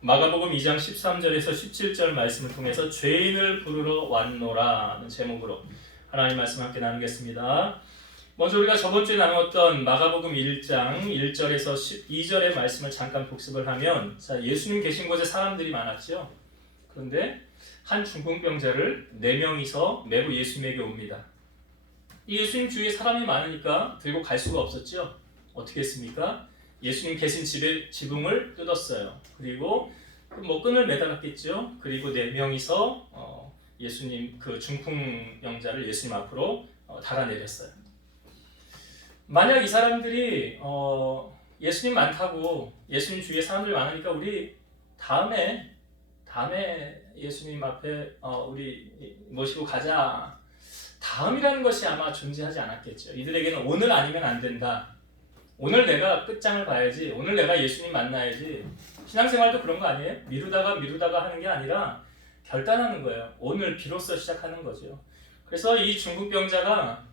마가복음 2장 13절에서 17절 말씀을 통해서 죄인을 부르러 왔노라는 제목으로 하나님 말씀 함께 나누겠습니다. 먼저 우리가 저번 주에 나누었던 마가복음 1장 1절에서 12절의 말씀을 잠깐 복습을 하면, 자, 예수님 계신 곳에 사람들이 많았죠. 그런데 한 중풍병자를 4명이서 매부 예수님에게 옵니다. 이 예수님 주위에 사람이 많으니까 들고 갈 수가 없었죠. 어떻게 했습니까? 예수님 계신 집의 지붕을 뜯었어요. 그리고 끈을 매달았겠죠. 그리고 4명이서 예수님 그 중풍병자를 예수님 앞으로 달아내렸어요. 만약 이 사람들이 예수님 많다고, 예수님 주위에 사람들 많으니까 우리 다음에 예수님 앞에 우리 모시고 가자, 다음이라는 것이 아마 존재하지 않았겠죠. 이들에게는 오늘 아니면 안 된다, 오늘 내가 끝장을 봐야지, 오늘 내가 예수님 만나야지. 신앙생활도 그런 거 아니에요? 미루다가 하는 게 아니라 결단하는 거예요. 오늘 비로소 시작하는 거죠. 그래서 이 중풍병자가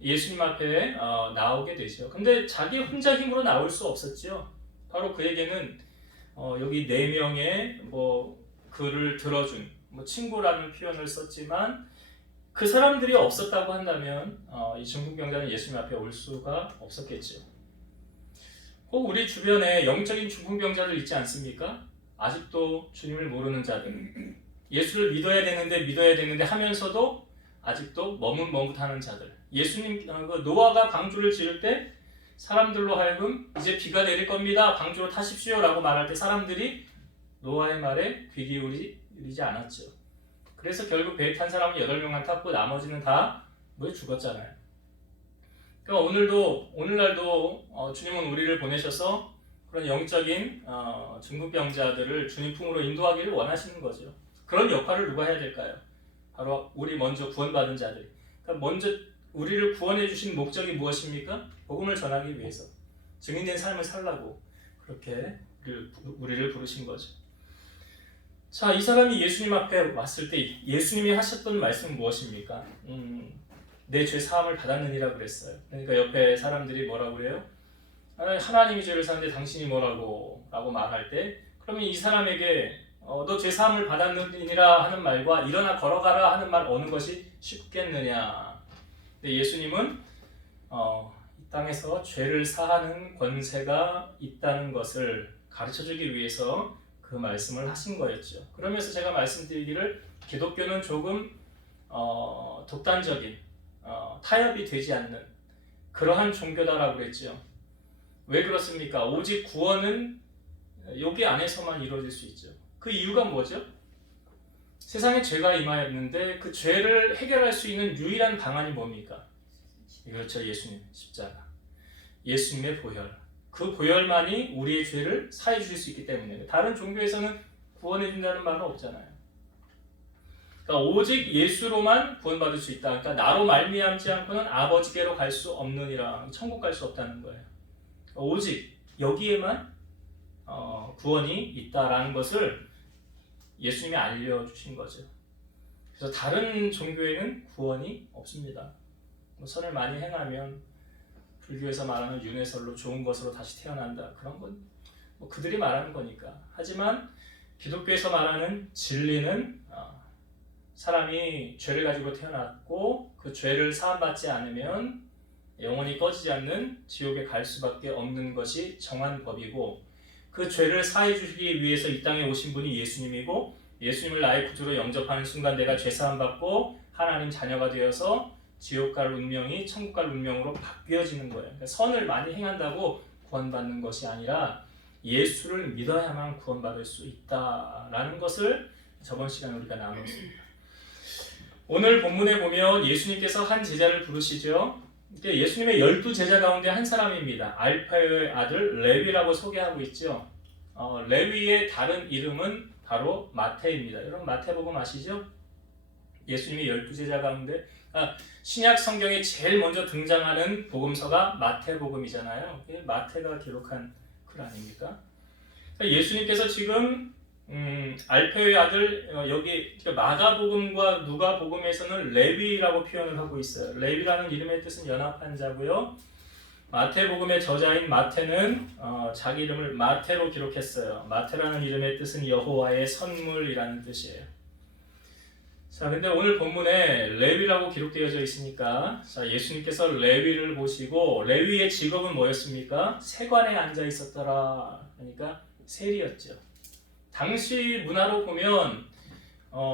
예수님 앞에 나오게 되죠. 근데 자기 혼자 힘으로 나올 수 없었죠. 바로 그에게는 여기 4명의 그를 들어준 친구라는 표현을 썼지만, 그 사람들이 없었다고 한다면 이 중풍병자는 예수님 앞에 올 수가 없었겠죠. 혹 우리 주변에 영적인 중풍병자들 있지 않습니까? 아직도 주님을 모르는 자들, 예수를 믿어야 되는데 하면서도 아직도 머뭇머뭇하는 자들. 예수님 노아가 방주를 지을 때 사람들로 하여금 이제 비가 내릴 겁니다, 방주로 타십시오 라고 말할 때 사람들이 노아의 말에 귀 기울이지 않았죠. 그래서 결국 배에 탄 사람은 8명만 탔고 나머지는 다 죽었잖아요. 그러니까 오늘날도 주님은 우리를 보내셔서 그런 영적인 중풍병자들을 주님 품으로 인도하기를 원하시는 거죠. 그런 역할을 누가 해야 될까요? 바로 우리 먼저 구원받은 자들. 그러니까 먼저 우리를 구원해 주신 목적이 무엇입니까? 복음을 전하기 위해서, 증인된 삶을 살라고 그렇게 우리를 부르신 거죠. 자, 이 사람이 예수님 앞에 왔을 때 예수님이 하셨던 말씀은 무엇입니까? 내 죄 사함을 받았느니라 그랬어요. 그러니까 옆에 사람들이 뭐라고 그래요? 하나님이 죄를 사는데 당신이 뭐라고? 라고 말할 때, 그러면 이 사람에게 너 죄 사함을 받았느니라 하는 말과 일어나 걸어가라 하는 말 어느 것이 쉽겠느냐? 근데 예수님은 이 땅에서 죄를 사하는 권세가 있다는 것을 가르쳐주기 위해서 그 말씀을 하신 거였죠. 그러면서 제가 말씀드리기를, 기독교는 조금 독단적인, 타협이 되지 않는 그러한 종교다라고 그랬죠. 왜 그렇습니까? 오직 구원은 여기 안에서만 이루어질 수 있죠. 그 이유가 뭐죠? 세상에 죄가 임하였는데 그 죄를 해결할 수 있는 유일한 방안이 뭡니까? 그렇죠. 예수님 십자가, 예수님의 보혈. 그 보혈만이 우리의 죄를 사해 주실 수 있기 때문에, 다른 종교에서는 구원해 준다는 말은 없잖아요. 그러니까 오직 예수로만 구원받을 수 있다. 그러니까 나로 말미암지 않고는 아버지께로 갈 수 없느니라, 천국 갈 수 없다는 거예요. 그러니까 오직 여기에만 구원이 있다라는 것을 예수님이 알려주신 거죠. 그래서 다른 종교에는 구원이 없습니다. 선을 많이 행하면 불교에서 말하는 윤회설로 좋은 것으로 다시 태어난다, 그런 건 그들이 말하는 거니까. 하지만 기독교에서 말하는 진리는 사람이 죄를 가지고 태어났고 그 죄를 사함받지 않으면 영원히 꺼지지 않는 지옥에 갈 수밖에 없는 것이 정한 법이고, 그 죄를 사해 주시기 위해서 이 땅에 오신 분이 예수님이고, 예수님을 나의 구주로 영접하는 순간 내가 죄 사함 받고 하나님 자녀가 되어서 지옥 갈 운명이 천국 갈 운명으로 바뀌어지는 거예요. 그러니까 선을 많이 행한다고 구원받는 것이 아니라 예수를 믿어야만 구원받을 수 있다라는 것을 저번 시간에 우리가 나눴습니다. 오늘 본문에 보면 예수님께서 한 제자를 부르시죠. 예수님의 12제자 가운데 한 사람입니다. 알파의 아들 레위라고 소개하고 있죠. 레위의 다른 이름은 바로 마태입니다. 여러분 마태복음 아시죠? 예수님의 12제자 가운데 신약 성경에 제일 먼저 등장하는 복음서가 마태복음이잖아요. 마태가 기록한 글 아닙니까? 예수님께서 지금 알페의 아들, 여기 마가복음과 누가복음에서는 레위라고 표현을 하고 있어요. 레위라는 이름의 뜻은 연합한 자고요. 마태복음의 저자인 마태는 자기 이름을 마태로 기록했어요. 마태라는 이름의 뜻은 여호와의 선물이라는 뜻이에요. 자, 근데 오늘 본문에 레위라고 기록되어져 있으니까, 자, 예수님께서 레위를 보시고 레위의 직업은 뭐였습니까? 세관에 앉아 있었더라. 그러니까 세리였죠. 당시 문화로 보면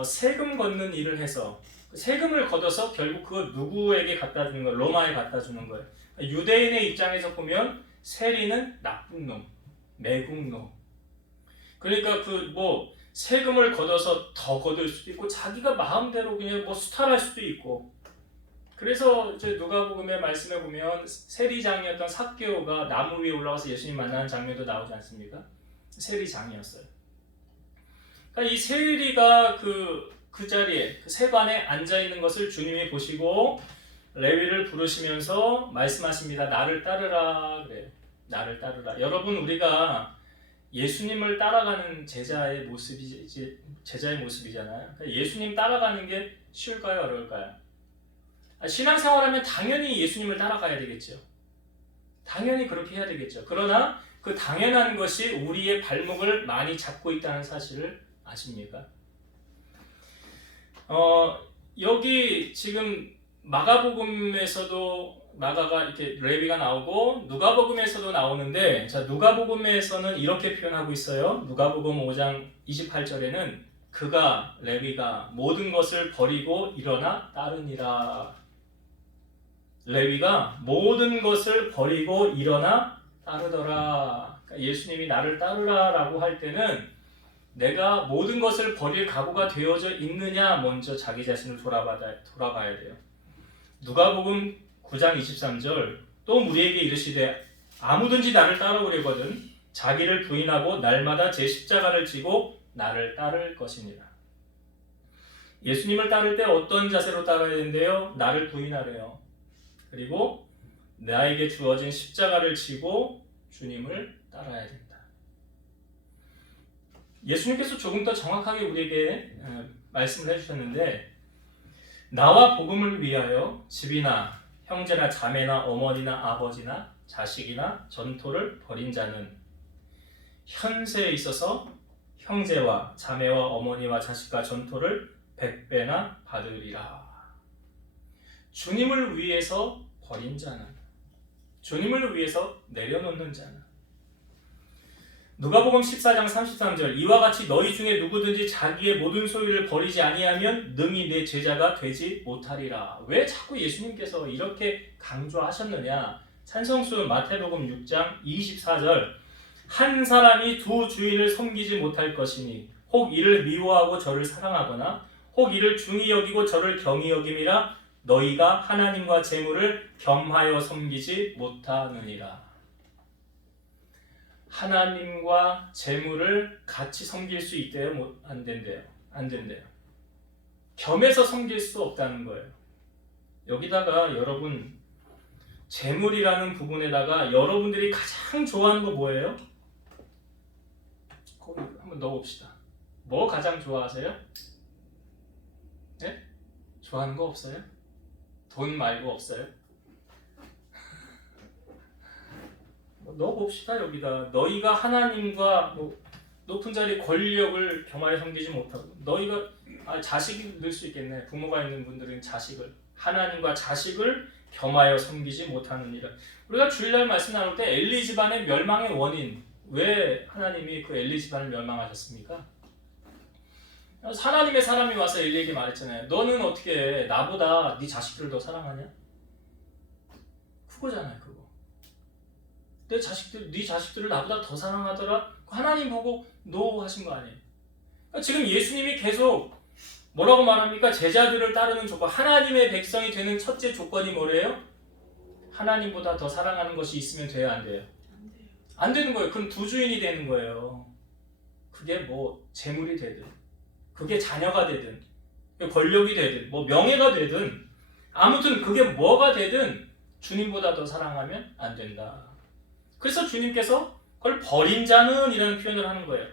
세금 걷는 일을 해서 세금을 걷어서 결국 그거 누구에게 갖다 주는 거예요? 로마에 갖다 주는 거예요. 유대인의 입장에서 보면 세리는 나쁜 놈, 매국노. 그러니까 세금을 걷어서 더 걷을 수도 있고 자기가 마음대로 그냥 수탈할 수도 있고. 그래서 이제 누가복음의 말씀에 보면 세리장이었던 삭개오가 나무 위에 올라가서 예수님 만나는 장면도 나오지 않습니까? 세리장이었어요. 그러니까 이 세리가 그 자리에 그 세관에 앉아 있는 것을 주님이 보시고 레위를 부르시면서 말씀하십니다. 나를 따르라 그래요. 나를 따르라. 여러분, 우리가 예수님을 따라가는 제자의 모습이잖아요. 그러니까 예수님 따라가는 게 쉬울까요? 어려울까요? 신앙생활하면 당연히 예수님을 따라가야 되겠죠. 당연히 그렇게 해야 되겠죠. 그러나 그 당연한 것이 우리의 발목을 많이 잡고 있다는 사실을 아십니까? 여기 지금 마가복음에서도 마가가 이렇게 레위가 나오고 누가복음에서도 나오는데, 자, 누가복음에서는 이렇게 표현하고 있어요. 누가복음 5장 28절에는 그가 레위가 모든 것을 버리고 일어나 따르니라. 레위가 모든 것을 버리고 일어나 따르더라. 그러니까 예수님이 나를 따르라라고 할 때는 내가 모든 것을 버릴 각오가 되어져 있느냐 먼저 자기 자신을 돌아봐야 돼요. 누가복음 9장 23절 또 우리에게 이르시되 아무든지 나를 따라오려거든 자기를 부인하고 날마다 제 십자가를 지고 나를 따를 것이니라. 예수님을 따를 때 어떤 자세로 따라야 된대요? 나를 부인하래요. 그리고 나에게 주어진 십자가를 지고 주님을 따라야 된다. 예수님께서 조금 더 정확하게 우리에게 말씀을 해주셨는데, 나와 복음을 위하여 집이나 형제나 자매나 어머니나 아버지나 자식이나 전토를 벌인 자는 현세에 있어서 형제와 자매와 어머니와 자식과 전토를 100배나 받으리라. 주님을 위해서 버린 자는, 주님을 위해서 내려놓는 자는, 누가복음 14장 33절 이와 같이 너희 중에 누구든지 자기의 모든 소유를 버리지 아니하면 능히 내 제자가 되지 못하리라. 왜 자꾸 예수님께서 이렇게 강조하셨느냐? 찬성수 마태복음 6장 24절 한 사람이 두 주인을 섬기지 못할 것이니 혹 이를 미워하고 저를 사랑하거나 혹 이를 중히 여기고 저를 경히 여김이라 너희가 하나님과 재물을 겸하여 섬기지 못하느니라. 하나님과 재물을 같이 섬길 수 있대요? 안 된대요? 안 된대요. 겸해서 섬길 수 없다는 거예요. 여기다가 여러분, 재물이라는 부분에다가 여러분들이 가장 좋아하는 거 뭐예요? 거기 한번 넣어봅시다. 뭐 가장 좋아하세요? 네? 좋아하는 거 없어요? 돈 말고 없어요? 넣어봅시다. 여기다 너희가 하나님과 높은 자리 권력을 겸하여 섬기지 못하고, 너희가 자식이 늘 수 있겠네. 부모가 있는 분들은 자식을, 하나님과 자식을 겸하여 섬기지 못하느니라. 우리가 주일날 말씀 나눌 때 엘리 집안의 멸망의 원인, 왜 하나님이 그 엘리 집안을 멸망하셨습니까? 하나님의 사람이 와서 엘리에게 말했잖아요. 너는 어떻게 나보다 네 자식들을 더 사랑하냐? 그거잖아요. 그거. 네 자식들을 나보다 더 사랑하더라. 하나님 보고 노 하신 거 아니에요. 그러니까 지금 예수님이 계속 뭐라고 말합니까? 제자들을 따르는 조건, 하나님의 백성이 되는 첫째 조건이 뭐래요? 하나님보다 더 사랑하는 것이 있으면 돼요, 안 돼요? 안 되는 거예요. 그럼 두 주인이 되는 거예요. 그게 재물이 되든, 그게 자녀가 되든, 권력이 되든, 명예가 되든, 아무튼 그게 뭐가 되든 주님보다 더 사랑하면 안 된다. 그래서 주님께서 그걸 버린 자는 이라는 표현을 하는 거예요.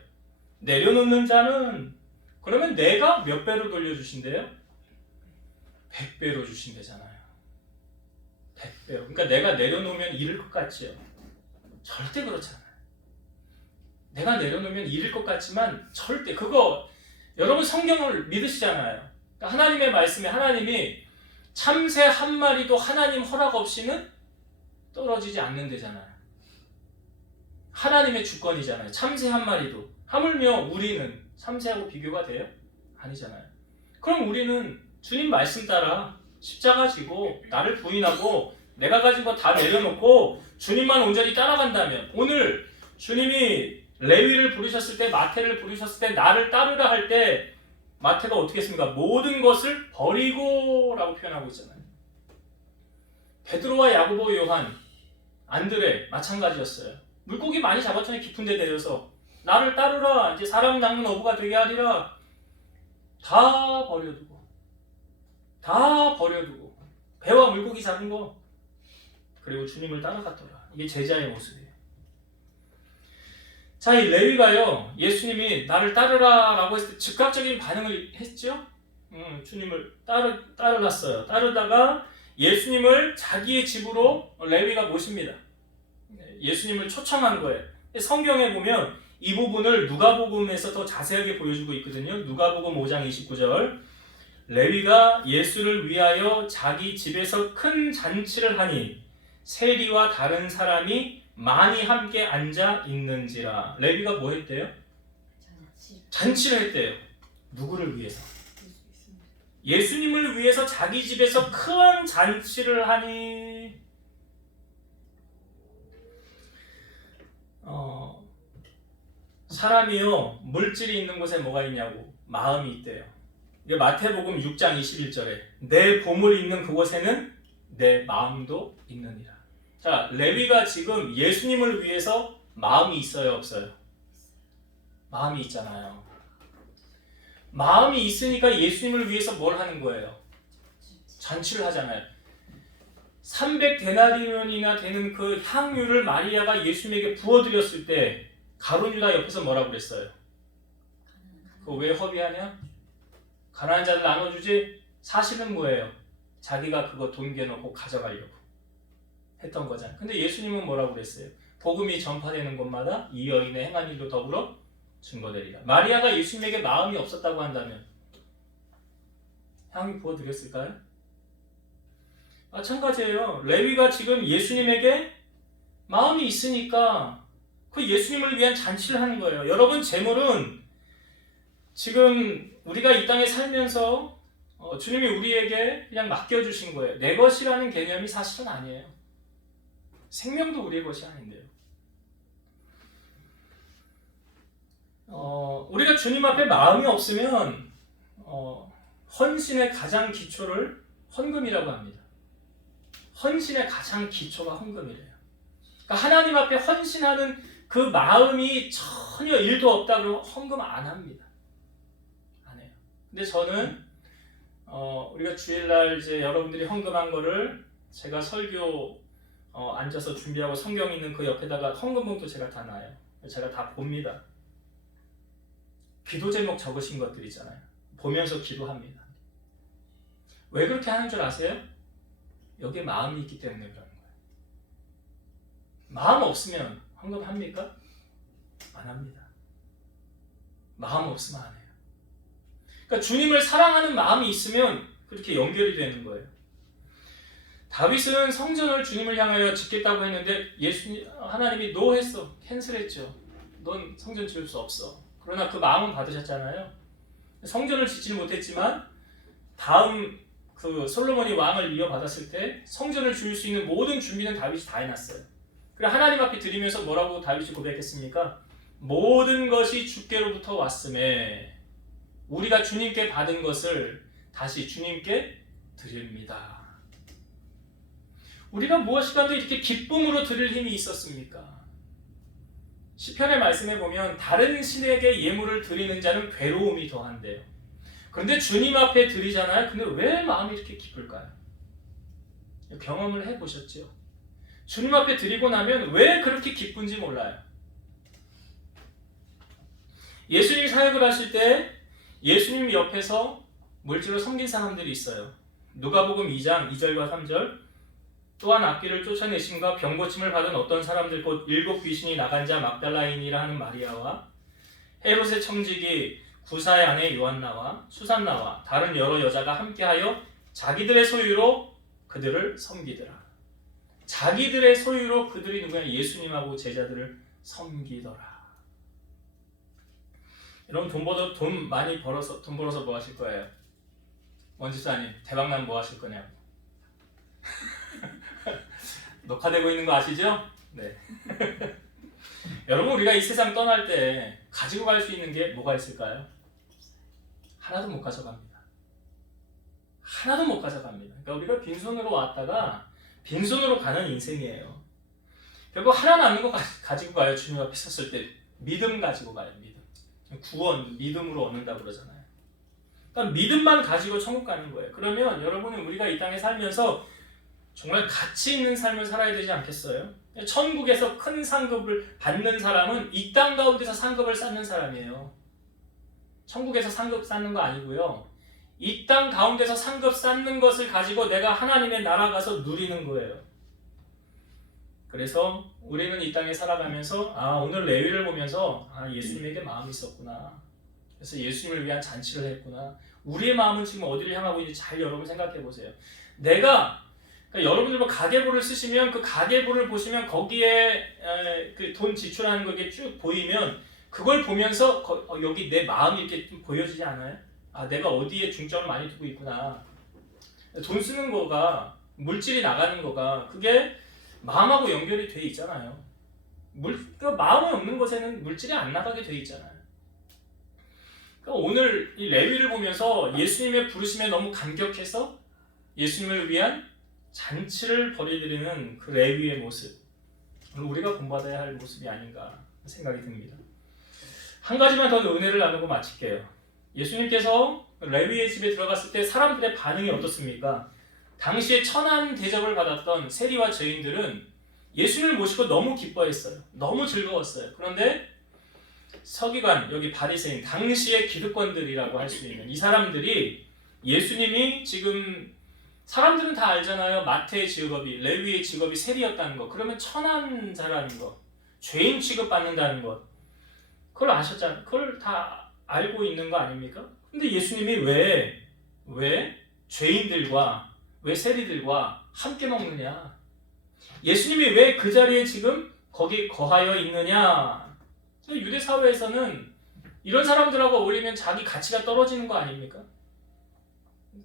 내려놓는 자는, 그러면 내가 몇 배로 돌려주신대요? 100배로 주신대잖아요. 100배요. 그러니까 내가 내려놓으면 잃을 것 같지요? 절대 그렇지 않아요. 내가 내려놓으면 잃을 것 같지만 절대 그거 여러분 성경을 믿으시잖아요. 그러니까 하나님의 말씀에 하나님이 참새 한 마리도 하나님 허락 없이는 떨어지지 않는다잖아요. 하나님의 주권이잖아요. 참새 한 마리도. 하물며 우리는 참새하고 비교가 돼요? 아니잖아요. 그럼 우리는 주님 말씀 따라 십자가 지고 나를 부인하고 내가 가진 거 다 내려놓고 주님만 온전히 따라간다면, 오늘 주님이 레위를 부르셨을 때, 마태를 부르셨을 때 나를 따르라 할 때 마태가 어떻게 했습니까? 모든 것을 버리고 라고 표현하고 있잖아요. 베드로와 야고보, 요한, 안드레 마찬가지였어요. 물고기 많이 잡았잖아요. 깊은 데 내려서 나를 따르라, 이제 사람 낚는 어부가 되게 하리라. 다 버려두고 배와 물고기 잡은 거, 그리고 주님을 따라갔더라. 이게 제자의 모습이에요. 자, 이 레위가요, 예수님이 나를 따르라 라고 했을 때 즉각적인 반응을 했죠. 주님을 따르갔어요. 따르다가 예수님을 자기의 집으로 레위가 모십니다. 예수님을 초청한 거예요. 성경에 보면 이 부분을 누가복음에서 더 자세하게 보여주고 있거든요. 누가복음 5장 29절. 레위가 예수를 위하여 자기 집에서 큰 잔치를 하니 세리와 다른 사람이 많이 함께 앉아 있는지라. 레위가 뭐 했대요? 잔치를 했대요. 누구를 위해서? 예수님을 위해서 자기 집에서 큰 잔치를 하니, 사람이요, 물질이 있는 곳에 뭐가 있냐고? 마음이 있대요. 마태복음 6장 21절에 내 보물이 있는 그곳에는 내 마음도 있느니라. 자, 레위가 지금 예수님을 위해서 마음이 있어요, 없어요? 마음이 있잖아요. 마음이 있으니까 예수님을 위해서 뭘 하는 거예요? 잔치를 하잖아요. 300데나리온이나 되는 그 향유를 마리아가 예수님에게 부어드렸을 때 가룟 유다 옆에서 뭐라고 그랬어요? 그거 왜 허비하냐? 가난한 자들 나눠주지? 사실은 뭐예요? 자기가 그거 동겨놓고 가져가려고 했던 거잖아요. 근데 예수님은 뭐라고 그랬어요? 복음이 전파되는 곳마다 이 여인의 행한 일도 더불어 증거되리라. 마리아가 예수님에게 마음이 없었다고 한다면 향유 부어드렸을까요? 마찬가지예요. 레위가 지금 예수님에게 마음이 있으니까 그 예수님을 위한 잔치를 하는 거예요. 여러분, 재물은 지금 우리가 이 땅에 살면서 주님이 우리에게 그냥 맡겨주신 거예요. 내 것이라는 개념이 사실은 아니에요. 생명도 우리의 것이 아닌데요. 우리가 주님 앞에 마음이 없으면 헌신의 가장 기초를 헌금이라고 합니다. 헌신의 가장 기초가 헌금이래요. 그러니까 하나님 앞에 헌신하는 그 마음이 전혀 일도 없다 그러면 헌금 안 합니다. 안 해요. 근데 저는 우리가 주일날 이제 여러분들이 헌금한 거를 제가 설교 앉아서 준비하고 성경 있는 그 옆에다가 헌금 봉투 제가 다 놔요. 제가 다 봅니다. 기도 제목 적으신 것들 있잖아요. 보면서 기도합니다. 왜 그렇게 하는 줄 아세요? 여기에 마음이 있기 때문에 그러는 거예요. 마음 없으면 헌금합니까? 안 합니다. 마음 없으면 안 해요. 그러니까 주님을 사랑하는 마음이 있으면 그렇게 연결이 되는 거예요. 다윗은 성전을 주님을 향하여 짓겠다고 했는데 하나님이 노 했어. 캔슬했죠. 넌 성전 지을 수 없어. 그러나 그 마음은 받으셨잖아요. 성전을 짓지는 못했지만 다음 그 솔로몬이 왕을 이어받았을 때 성전을 지을 수 있는 모든 준비는 다윗이 다 해놨어요. 그리고 하나님 앞에 드리면서 뭐라고 다윗이 고백했습니까? 모든 것이 주께로부터 왔음에 우리가 주님께 받은 것을 다시 주님께 드립니다. 우리가 무엇이라도 이렇게 기쁨으로 드릴 힘이 있었습니까? 시편의 말씀에 보면 다른 신에게 예물을 드리는 자는 괴로움이 더한데요. 그런데 주님 앞에 드리잖아요. 근데 왜 마음이 이렇게 기쁠까요? 경험을 해보셨죠? 주님 앞에 드리고 나면 왜 그렇게 기쁜지 몰라요. 예수님 사역을 하실 때 예수님 옆에서 물질로 섬긴 사람들이 있어요. 누가복음 2장 2절과 3절. 또한 악귀를 쫓아내심과 병고침을 받은 어떤 사람들 곧 7 귀신이 나간 자 막달라인이라 하는 마리아와 헤롯의 청지기 구사의 아내 요한나와 수산나와 다른 여러 여자가 함께하여 자기들의 소유로 그들을 섬기더라. 자기들의 소유로 그들이 누구냐? 예수님하고 제자들을 섬기더라. 여러분 돈 많이 벌어서 뭐 하실 거예요? 원지사님 대박나면 뭐 하실 거냐고. 녹화되고 있는 거 아시죠? 네. 여러분 우리가 이 세상 떠날 때 가지고 갈 수 있는 게 뭐가 있을까요? 하나도 못 가져갑니다. 하나도 못 가져갑니다. 그러니까 우리가 빈손으로 왔다가 빈손으로 가는 인생이에요. 결국 하나 남는 거 가지고 가요. 주님 앞에 섰을 때 믿음 가지고 가요. 믿음. 구원 믿음으로 얻는다고 그러잖아요. 그러니까 믿음만 가지고 천국 가는 거예요. 그러면 여러분은 우리가 이 땅에 살면서 정말 가치 있는 삶을 살아야 되지 않겠어요? 천국에서 큰 상급을 받는 사람은 이 땅 가운데서 상급을 쌓는 사람이에요. 천국에서 상급 쌓는 거 아니고요. 이 땅 가운데서 상급 쌓는 것을 가지고 내가 하나님의 나라 가서 누리는 거예요. 그래서 우리는 이 땅에 살아가면서 오늘 레위를 보면서 예수님에게 마음이 있었구나. 그래서 예수님을 위한 잔치를 했구나. 우리의 마음은 지금 어디를 향하고 있는지 잘 여러분 생각해 보세요. 그러니까 여러분들 가계부를 쓰시면 그 가계부를 보시면 거기에 그 돈 지출하는 게 쭉 보이면 그걸 보면서 여기 내 마음이 이렇게 좀 보여지지 않아요? 내가 어디에 중점을 많이 두고 있구나. 돈 쓰는 거가 물질이 나가는 거가 그게 마음하고 연결이 돼 있잖아요. 마음이 없는 곳에는 물질이 안 나가게 돼 있잖아요. 그러니까 오늘 이 레위를 보면서 예수님의 부르심에 너무 감격해서 예수님을 위한 잔치를 벌이드리는 그 레위의 모습, 우리가 본받아야 할 모습이 아닌가 생각이 듭니다. 한 가지만 더 은혜를 나누고 마칠게요. 예수님께서 레위의 집에 들어갔을 때 사람들의 반응이 어떻습니까? 당시에 천한 대접을 받았던 세리와 죄인들은 예수님을 모시고 너무 기뻐했어요. 너무 즐거웠어요. 그런데 서기관, 여기 바리새인, 당시의 기득권들이라고 할 수 있는 이 사람들이 예수님이 지금 사람들은 다 알잖아요. 마태의 직업이, 레위의 직업이 세리였다는 거. 그러면 천한 자라는 거, 죄인 취급받는다는 것. 그걸 아셨잖아요. 그걸 다 알고 있는 거 아닙니까? 근데 예수님이 왜 죄인들과 왜 세리들과 함께 먹느냐? 예수님이 왜 그 자리에 지금 거기 거하여 있느냐? 유대 사회에서는 이런 사람들하고 어울리면 자기 가치가 떨어지는 거 아닙니까?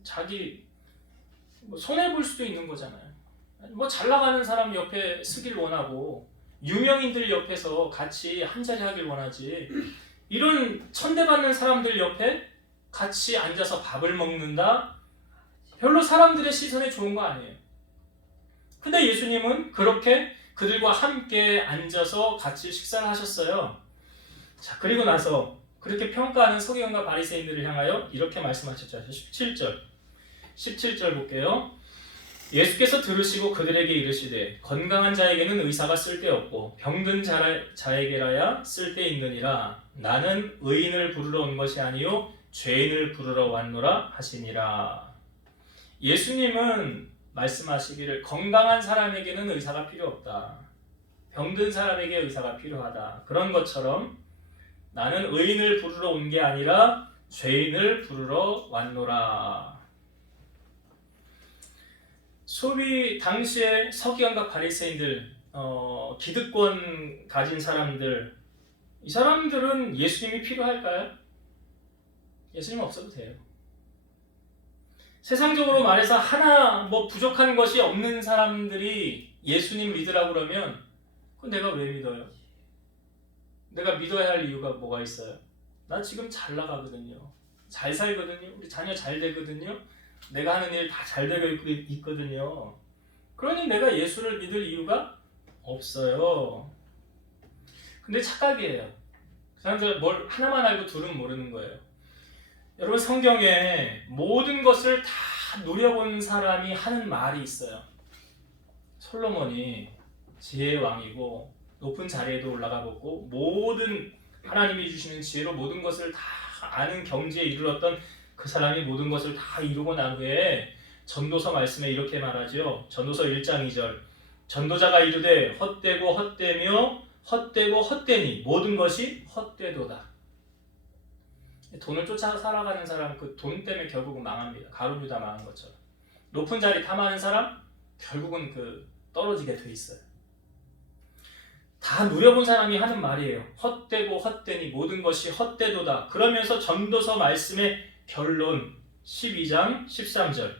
자기 손해볼 수도 있는 거잖아요. 잘 나가는 사람 옆에 쓰길 원하고 유명인들 옆에서 같이 한자리 하길 원하지, 이런 천대받는 사람들 옆에 같이 앉아서 밥을 먹는다? 별로 사람들의 시선에 좋은 거 아니에요. 근데 예수님은 그렇게 그들과 함께 앉아서 같이 식사를 하셨어요. 자, 그리고 나서 그렇게 평가하는 서기관과 바리새인들을 향하여 이렇게 말씀하셨죠. 17절 볼게요. 예수께서 들으시고 그들에게 이르시되 건강한 자에게는 의사가 쓸데없고 병든 자에게라야 쓸데있느니라. 나는 의인을 부르러 온 것이 아니요 죄인을 부르러 왔노라 하시니라. 예수님은 말씀하시기를 건강한 사람에게는 의사가 필요 없다. 병든 사람에게 의사가 필요하다. 그런 것처럼 나는 의인을 부르러 온 게 아니라 죄인을 부르러 왔노라. 소위 당시에 서기관과 바리새인들, 기득권 가진 사람들, 이 사람들은 예수님이 필요할까요? 예수님 없어도 돼요. 세상적으로 말해서 하나 부족한 것이 없는 사람들이 예수님 믿으라고 그러면 그건 내가 왜 믿어요? 내가 믿어야 할 이유가 뭐가 있어요? 나 지금 잘 나가거든요. 잘 살거든요. 우리 자녀 잘 되거든요. 내가 하는 일 다 잘 되고 있거든요. 그러니 내가 예수를 믿을 이유가 없어요. 근데 착각이에요. 그 사람들 뭘 하나만 알고 둘은 모르는 거예요. 여러분 성경에 모든 것을 다 누려본 사람이 하는 말이 있어요. 솔로몬이 지혜의 왕이고 높은 자리에도 올라가 보고 모든 하나님이 주시는 지혜로 모든 것을 다 아는 경지에 이르렀던 그 사람이 모든 것을 다 이루고 난 후에 전도서 말씀에 이렇게 말하죠. 전도서 1장 2절. 전도자가 이르되 헛되고 헛되며 헛되고 헛되니 모든 것이 헛되도다. 돈을 쫓아 살아가는 사람, 그 돈 때문에 결국은 망합니다. 가룟 유다 망한 것처럼. 높은 자리 탐하는 사람 결국은 떨어지게 돼 있어요. 다 누려본 사람이 하는 말이에요. 헛되고 헛되니 모든 것이 헛되도다. 그러면서 전도서 말씀의 결론 12장 13절.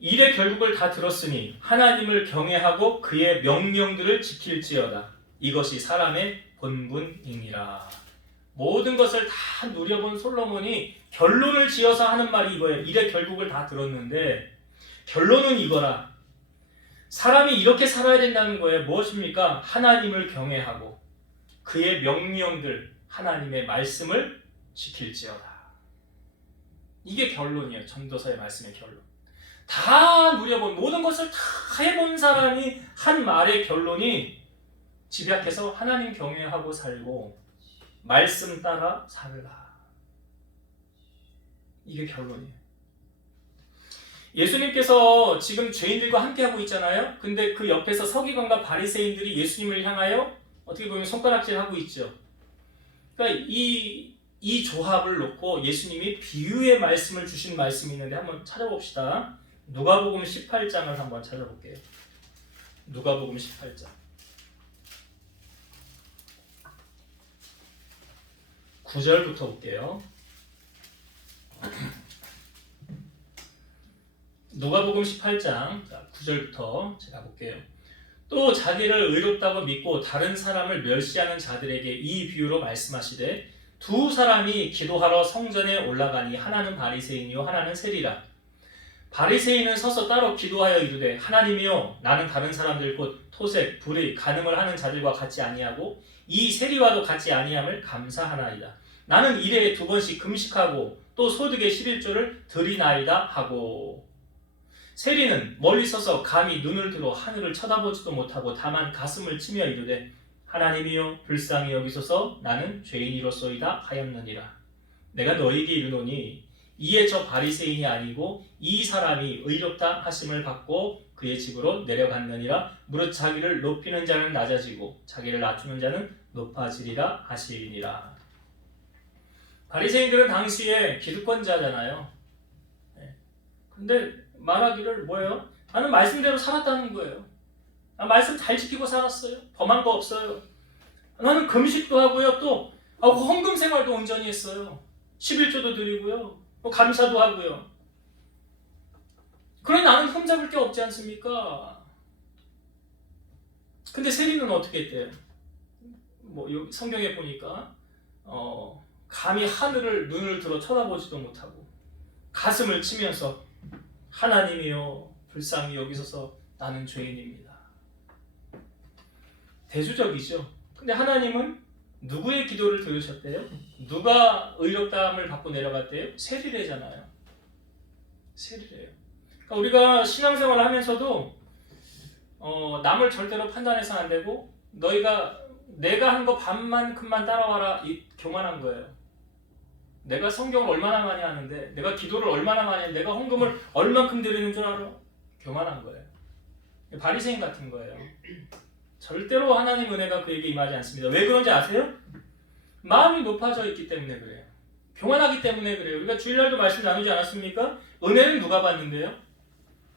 일의 결국을 다 들었으니 하나님을 경외하고 그의 명령들을 지킬지어다. 이것이 사람의 본분이니라. 모든 것을 다 누려본 솔로몬이 결론을 지어서 하는 말이 이거예요. 일의 결국을 다 들었는데 결론은 이거라. 사람이 이렇게 살아야 된다는 거예요. 무엇입니까? 하나님을 경외하고 그의 명령들, 하나님의 말씀을 지킬지어다. 이게 결론이에요. 전도서의 말씀의 결론. 다 누려본, 모든 것을 다 해본 사람이 한 말의 결론이 집약해서 하나님 경외하고 살고 말씀 따라 살라. 이게 결론이에요. 예수님께서 지금 죄인들과 함께하고 있잖아요. 근데 그 옆에서 서기관과 바리새인들이 예수님을 향하여 어떻게 보면 손가락질하고 있죠. 그러니까 이 조합을 놓고 예수님이 비유의 말씀을 주신 말씀이 있는데 한번 찾아봅시다. 누가복음 18장을 한번 찾아볼게요. 누가복음 18장. 9절부터 볼게요. 누가복음 18장 9절부터 제가 볼게요. 또 자기를 의롭다고 믿고 다른 사람을 멸시하는 자들에게 이 비유로 말씀하시되 두 사람이 기도하러 성전에 올라가니 하나는 바리새인이요 하나는 세리라. 바리새인은 서서 따로 기도하여 이르되 하나님이여 나는 다른 사람들 곧 토색, 불의, 간음을 하는 자들과 같이 아니하고 이 세리와도 같이 아니함을 감사하나이다. 나는 일에 2번씩 금식하고 또 소득의 11조를 드리나이다 하고 세리는 멀리 서서 감히 눈을 들어 하늘을 쳐다보지도 못하고 다만 가슴을 치며 이르되 하나님이여 불쌍히 여기소서 나는 죄인이로소이다 하였느니라. 내가 너희에게 이르노니 이에 저 바리새인이 아니고 이 사람이 의롭다 하심을 받고 그의 집으로 내려갔느니라. 무릇 자기를 높이는 자는 낮아지고 자기를 낮추는 자는 높아지리라 하시니라. 바리새인들은 당시에 기득권자잖아요. 근데 말하기를 뭐예요? 나는 말씀대로 살았다는 거예요. 말씀 잘 지키고 살았어요. 범한 거 없어요. 나는 금식도 하고요. 또 헌금 생활도 온전히 했어요. 11조도 드리고요. 감사도 하고요. 그러니 나는 흠잡을 게 없지 않습니까? 근데 세리는 어떻게 했대요? 여기 성경에 보니까 감히 하늘을 눈을 들어 쳐다보지도 못하고 가슴을 치면서 하나님이여 불쌍히 여기소서 나는 죄인입니다. 대조적이죠. 근데 하나님은 누구의 기도를 들으셨대요? 누가 의롭다함을 받고 내려갔대요? 세리래잖아요. 세리래요. 그러니까 우리가 신앙생활을 하면서도 남을 절대로 판단해서 안 되고 내가 한 거 반만큼만 따라와라 이 교만한 거예요. 내가 성경을 얼마나 많이 하는데 내가 기도를 얼마나 많이 하는데 내가 헌금을 얼만큼 드리는 줄 알아? 교만한 거예요. 바리새인 같은 거예요. 절대로 하나님 은혜가 그에게 임하지 않습니다. 왜 그런지 아세요? 마음이 높아져 있기 때문에 그래요. 교만하기 때문에 그래요. 우리가 주일날도 말씀 나누지 않았습니까? 은혜는 누가 받는데요?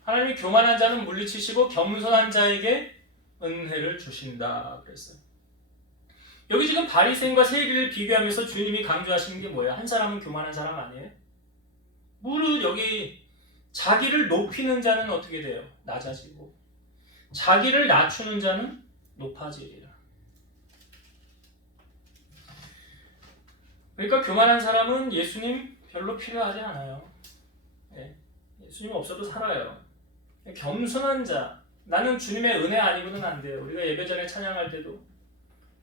하나님이 교만한 자는 물리치시고 겸손한 자에게 은혜를 주신다 그랬어요. 여기 지금 바리새인과 세리를 비교하면서 주님이 강조하시는 게 뭐예요? 한 사람은 교만한 사람 아니에요? 무릇 여기 자기를 높이는 자는 어떻게 돼요? 낮아지고 자기를 낮추는 자는 높아지리라. 그러니까 교만한 사람은 예수님 별로 필요하지 않아요. 예수님 없어도 살아요. 겸손한 자, 나는 주님의 은혜 아니고는 안 돼요. 우리가 예배 전에 찬양할 때도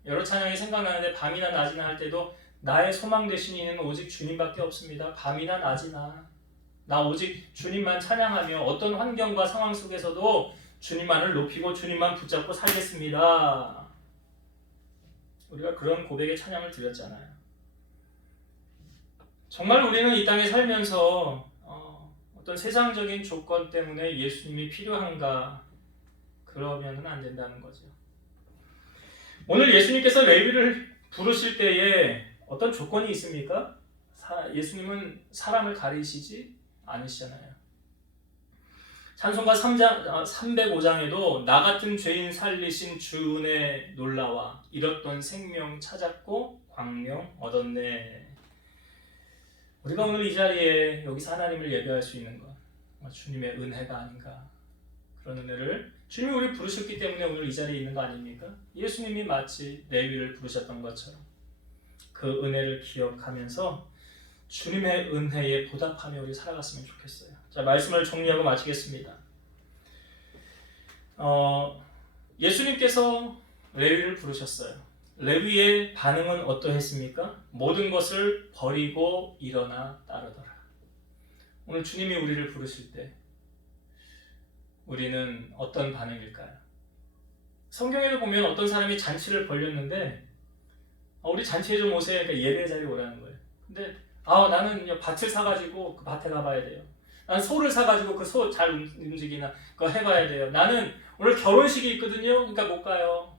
여러 찬양이 생각나는데 밤이나 낮이나 할 때도 나의 소망 되신 이는 오직 주님밖에 없습니다. 밤이나 낮이나 나 오직 주님만 찬양하며 어떤 환경과 상황 속에서도 주님만을 높이고 주님만 붙잡고 살겠습니다. 우리가 그런 고백의 찬양을 드렸잖아요. 정말 우리는 이 땅에 살면서 어떤 세상적인 조건 때문에 예수님이 필요한가? 그러면은 안 된다는 거죠. 오늘 예수님께서 레위를 부르실 때에 어떤 조건이 있습니까? 예수님은 사람을 가리시지 않으시잖아요. 찬송가 305장에도 나 같은 죄인 살리신 주 은혜 놀라와 잃었던 생명 찾았고 광명 얻었네. 우리가 오늘 이 자리에 여기서 하나님을 예배할 수 있는 것 주님의 은혜가 아닌가. 그런 은혜를 주님이 우리를 부르셨기 때문에 오늘 이 자리에 있는 거 아닙니까? 예수님이 마치 레위를 부르셨던 것처럼 그 은혜를 기억하면서 주님의 은혜에 보답하며 우리 살아갔으면 좋겠어요. 자, 말씀을 정리하고 마치겠습니다. 예수님께서 레위를 부르셨어요. 레위의 반응은 어떠했습니까? 모든 것을 버리고 일어나 따르더라. 오늘 주님이 우리를 부르실 때 우리는 어떤 반응일까요? 성경에도 보면 어떤 사람이 잔치를 벌였는데 우리 잔치에 좀 오세요. 그러니까 예배 자리에 오라는 거예요. 근데 나는 밭을 사가지고 그 밭에 가봐야 돼요. 나는 소를 사가지고 그 소 잘 움직이나 그거 해봐야 돼요. 나는 오늘 결혼식이 있거든요. 그러니까 못 가요.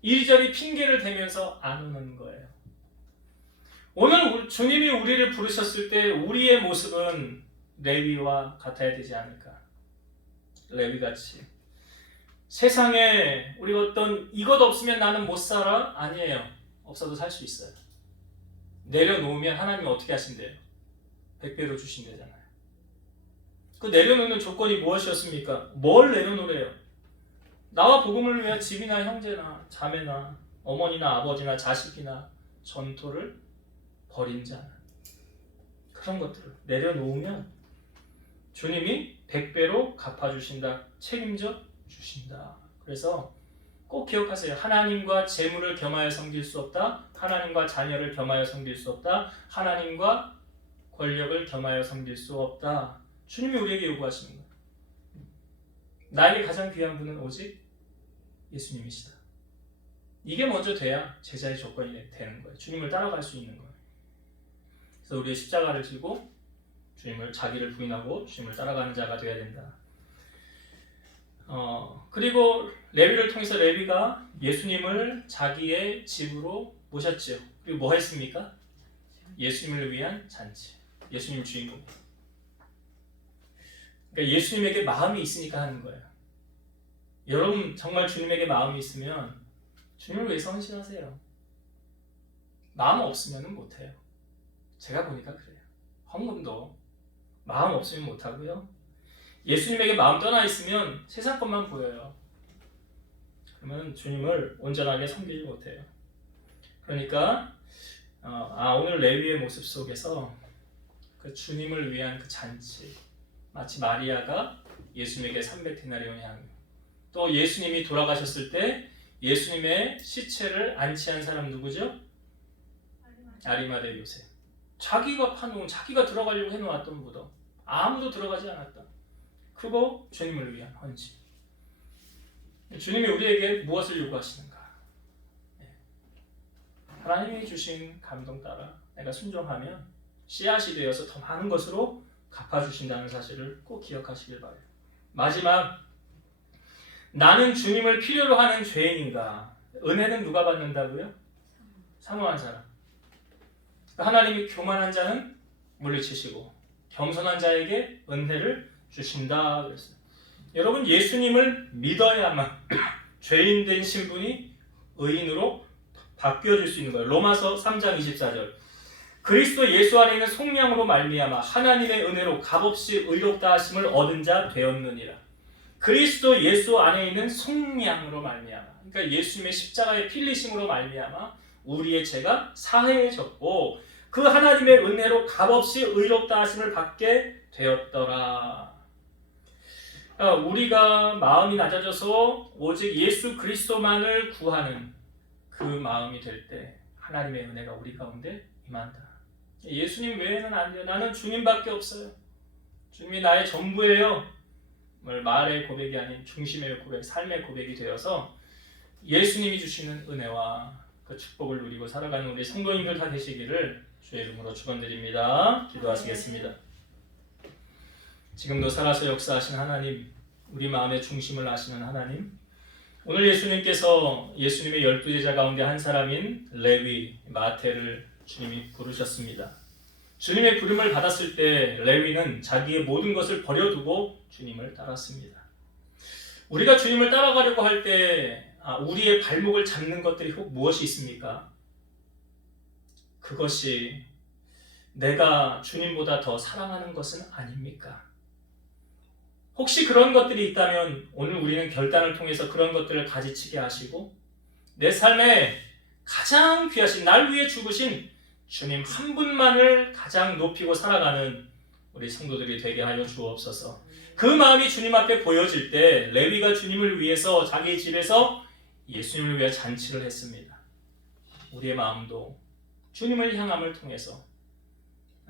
이리저리 핑계를 대면서 안 오는 거예요. 오늘 주님이 우리를 부르셨을 때 우리의 모습은 레위와 같아야 되지 않을까. 레위같이 세상에 우리가 어떤 이것 없으면 나는 못 살아? 아니에요. 없어도 살 수 있어요. 내려놓으면 하나님이 어떻게 하신대요? 100배로 주신대잖아요. 그 내려놓는 조건이 무엇이었습니까? 뭘 내려놓으래요? 나와 복음을 위해 집이나 형제나 자매나 어머니나 아버지나 자식이나 전토를 벌인 자, 그런 것들을 내려놓으면 주님이 100배로 갚아주신다. 책임져 주신다. 그래서 꼭 기억하세요. 하나님과 재물을 겸하여 섬길 수 없다. 하나님과 자녀를 겸하여 섬길 수 없다. 하나님과 권력을 겸하여 섬길 수 없다. 주님이 우리에게 요구하시는 거예요. 나에게 가장 귀한 분은 오직 예수님이시다. 이게 먼저 돼야 제자의 조건이 되는 거예요. 주님을 따라갈 수 있는 거예요. 그래서 우리의 십자가를 지고 주님을 자기를 부인하고 주님을 따라가는 자가 되어야 된다. 그리고 레위를 통해서 레위가 예수님을 자기의 집으로 모셨죠. 그리고 뭐 했습니까? 예수님을 위한 잔치. 예수님 주인공. 그러니까 예수님에게 마음이 있으니까 하는 거예요. 여러분 정말 주님에게 마음이 있으면 주님을 위해서 헌신하세요. 마음 없으면 못해요. 제가 보니까 그래요. 헌금도 마음 없으면 못하고요. 예수님에게 마음 떠나 있으면 세상 것만 보여요. 그러면 주님을 온전하게 섬기지 못해요. 그러니까 오늘 레위의 모습 속에서 그 주님을 위한 그 잔치, 마치 마리아가 예수님에게 300데나리온 향유, 또 예수님이 돌아가셨을 때 예수님의 시체를 안치한 사람 누구죠? 아리마대 요셉. 자기가 파놓은, 자기가 들어가려고 해놓았던 무덤, 아무도 들어가지 않았다. 그거 주님을 위한 헌신. 주님이 우리에게 무엇을 요구하시는가? 하나님이 주신 감동 따라 내가 순종하면 씨앗이 되어서 더 많은 것으로 갚아주신다는 사실을 꼭 기억하시길 바라요. 마지막, 나는 주님을 필요로 하는 죄인인가? 은혜는 누가 받는다고요? 사모한 사람. 하나님이 교만한 자는 물리치시고 겸손한 자에게 은혜를 주신다 그랬어요. 여러분, 예수님을 믿어야만 죄인 된 신분이 의인으로 바뀌어질 수 있는 거예요. 로마서 3장 24절. 그리스도 예수 안에 있는 속량으로 말미암아 하나님의 은혜로 값없이 의롭다 하심을 얻은 자 되었느니라. 그리스도 예수 안에 있는 속량으로 말미암아, 그러니까 예수님의 십자가의 필리심으로 말미암아 우리의 죄가 사해졌고 그 하나님의 은혜로 값없이 의롭다 하심을 받게 되었더라. 우리가 마음이 낮아져서 오직 예수 그리스도만을 구하는 그 마음이 될 때 하나님의 은혜가 우리 가운데 임한다. 예수님 외에는 안 돼요. 나는 주님밖에 없어요. 주님이 나의 전부예요. 말의 고백이 아닌 중심의 고백, 삶의 고백이 되어서 예수님이 주시는 은혜와 그 축복을 누리고 살아가는 우리 성도님들 다 되시기를 주의 이름으로 축원드립니다. 기도하시겠습니다. 지금도 살아서 역사하신 하나님, 우리 마음의 중심을 아시는 하나님, 오늘 예수님께서 예수님의 12제자 가운데 한 사람인 레위, 마태를 주님이 부르셨습니다. 주님의 부름을 받았을 때 레위는 자기의 모든 것을 버려두고 주님을 따랐습니다. 우리가 주님을 따라가려고 할 때 우리의 발목을 잡는 것들이 혹 무엇이 있습니까? 그것이 내가 주님보다 더 사랑하는 것은 아닙니까? 혹시 그런 것들이 있다면 오늘 우리는 결단을 통해서 그런 것들을 가지치게 하시고 내 삶에 가장 귀하신 날 위해 죽으신 주님 한 분만을 가장 높이고 살아가는 우리 성도들이 되게 하여 주옵소서. 그 마음이 주님 앞에 보여질 때 레위가 주님을 위해서 자기 집에서 예수님을 위해 잔치를 했습니다. 우리의 마음도 주님을 향함을 통해서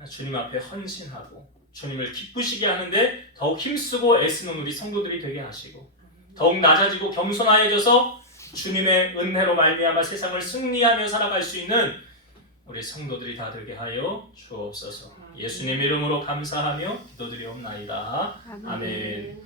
주님 앞에 헌신하고 주님을 기쁘시게 하는데 더욱 힘쓰고 애쓰는 우리 성도들이 되게 하시고 더욱 낮아지고 겸손하여져서 주님의 은혜로 말미암아 세상을 승리하며 살아갈 수 있는 우리 성도들이 다 되게 하여 주옵소서. 예수님 이름으로 감사하며 기도드리옵나이다. 아멘.